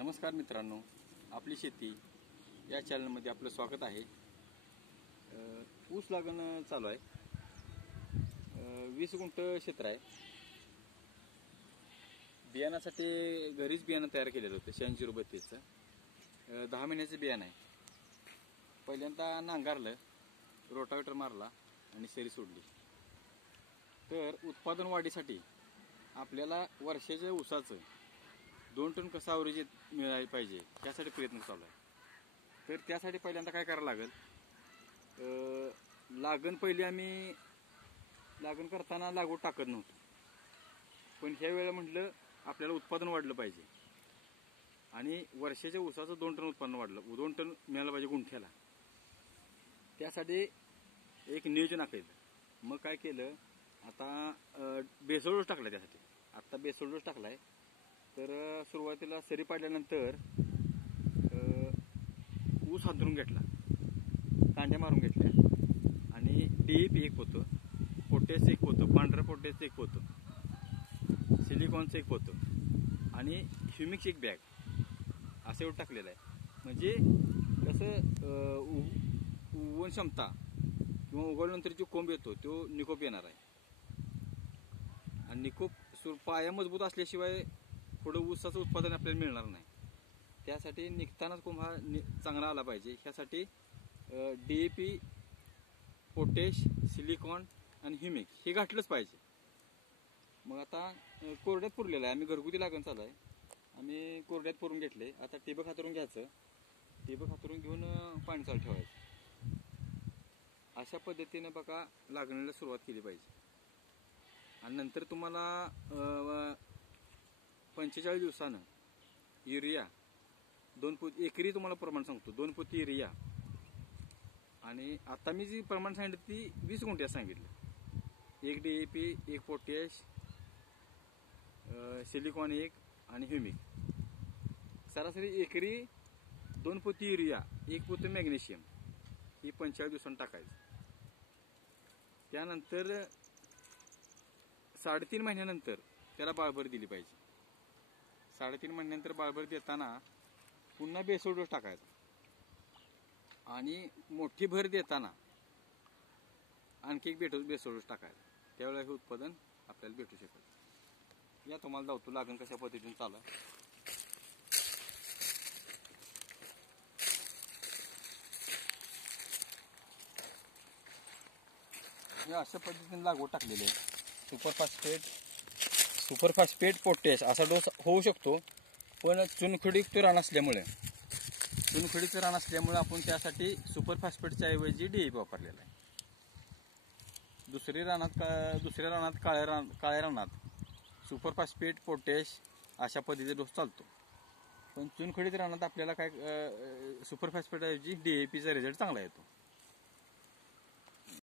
नमस्कार मित्रांनो, आपली शेती या चॅनलमध्ये आपलं स्वागत आहे. ऊस लागण चालू आहे. 20 गुंठ क्षेत्र आहे. बियाणासाठी घरीच बियाणं तयार केलेलं होतं 8632चं. 10 महिन्याचं बियाणं आहे. पहिल्यांदा नांगरलं, रोटावेटर मारला आणि सरी सोडली. तर उत्पादन वाढीसाठी आपल्याला वर्षाच्या ऊसाचं 2 टन कसं ॲव्हरेज मिळायला पाहिजे त्यासाठी प्रयत्न चालू आहे. तर त्यासाठी पहिल्यांदा काय करायला लागेल, लागण पहिली आम्ही लागण करताना लागवड टाकत नव्हतो, पण ह्या वेळेला म्हटलं आपल्याला उत्पादन वाढलं पाहिजे आणि वर्षाच्या ऊसाचं 2 टन उत्पन्न वाढलं, 2 टन मिळालं पाहिजे गुंठ्याला. त्यासाठी एक नियोजन आखायचं. मग काय केलं, आता बेसोड डोस टाकला. त्यासाठी आत्ता बेसोड डोस टाकलाय. तर सुरुवातीला सरी पाडल्यानंतर ऊस हातरून घेतला, कांड्या मारून घेतल्या आणि DAP एक पोतं, पोटॅश एक पोतं, पांढऱ्या पोटॅशचं एक पोतं, सिलिकॉनचं एक पोतं आणि ह्युमिकची एक बॅग असं एवढं टाकलेलं आहे. म्हणजे कसं उगवण क्षमता किंवा उगवल्यानंतर जो कोंब येतो तो निकोप येणार आहे. आणि निकोप पाया मजबूत असल्याशिवाय पुढं ऊसाचं उत्पादन आपल्याला मिळणार नाही. त्यासाठी निघतानाच कोंब हा चांगला आला पाहिजे. ह्यासाठी DAP, पोटॅश, सिलिकॉन आणि ह्युमिक हे घातलंच पाहिजे. मग आता कोरड्यात पुरलेलं आहे. आम्ही घरगुती लागण चालू आहे. आम्ही कोरड्यात पुरून घेतले. आता ठिबक हातरून घ्यायचं, ठिबक हातरून घेऊन पाणी चालू ठेवायचं. अशा पद्धतीने बघा लागणीला सुरुवात केली पाहिजे. आणि नंतर तुम्हाला 45 दिवसानं युरिया 2 पोती एकरी तुम्हाला प्रमाण सांगतो. 2 पोती युरिया आणि आता मी जी प्रमाण सांगितलं ती 20 गुंठ्यात सांगितलं. 1 DAP, 1 पोटॅश, सिलिकॉन 1 आणि ह्युमिक. सरासरी एकरी 2 पोती युरिया, 1 पोतं मॅग्नेशियम ही 45 दिवसांनी टाकायचं. त्यानंतर 3.5 महिन्यानंतर त्याला बाळभर दिली पाहिजे. 3.5 महिन्यानंतर बाळभर देताना पुन्हा बेसोड डोस टाकायचा आणि मोठी भर देताना आणखी एक बेसोड डोस टाकायचा. त्यावेळेला हे उत्पादन आपल्याला भेटू शकेल. या तुम्हाला दावतो लागण कशा पद्धतीने चालू आहे. अशा पद्धतीने लागवड टाकलेली आहे. सुपर फॉस्फेट पोटॅश असा डोस होऊ शकतो, पण चुनखडीचं रान असल्यामुळे आपण त्यासाठी सुपर फॉस्फेटच्या ऐवजी DAP वापरलेला आहे. दुसऱ्या रानात काळ्या रानात सुपर फॉस्फेट पोटॅश अशा पद्धतीचा डोस चालतो, पण चुनखडीच्या रानात आपल्याला काय सुपर फॉस्फेट ऐवजी DAPचा रिझल्ट चांगला येतो.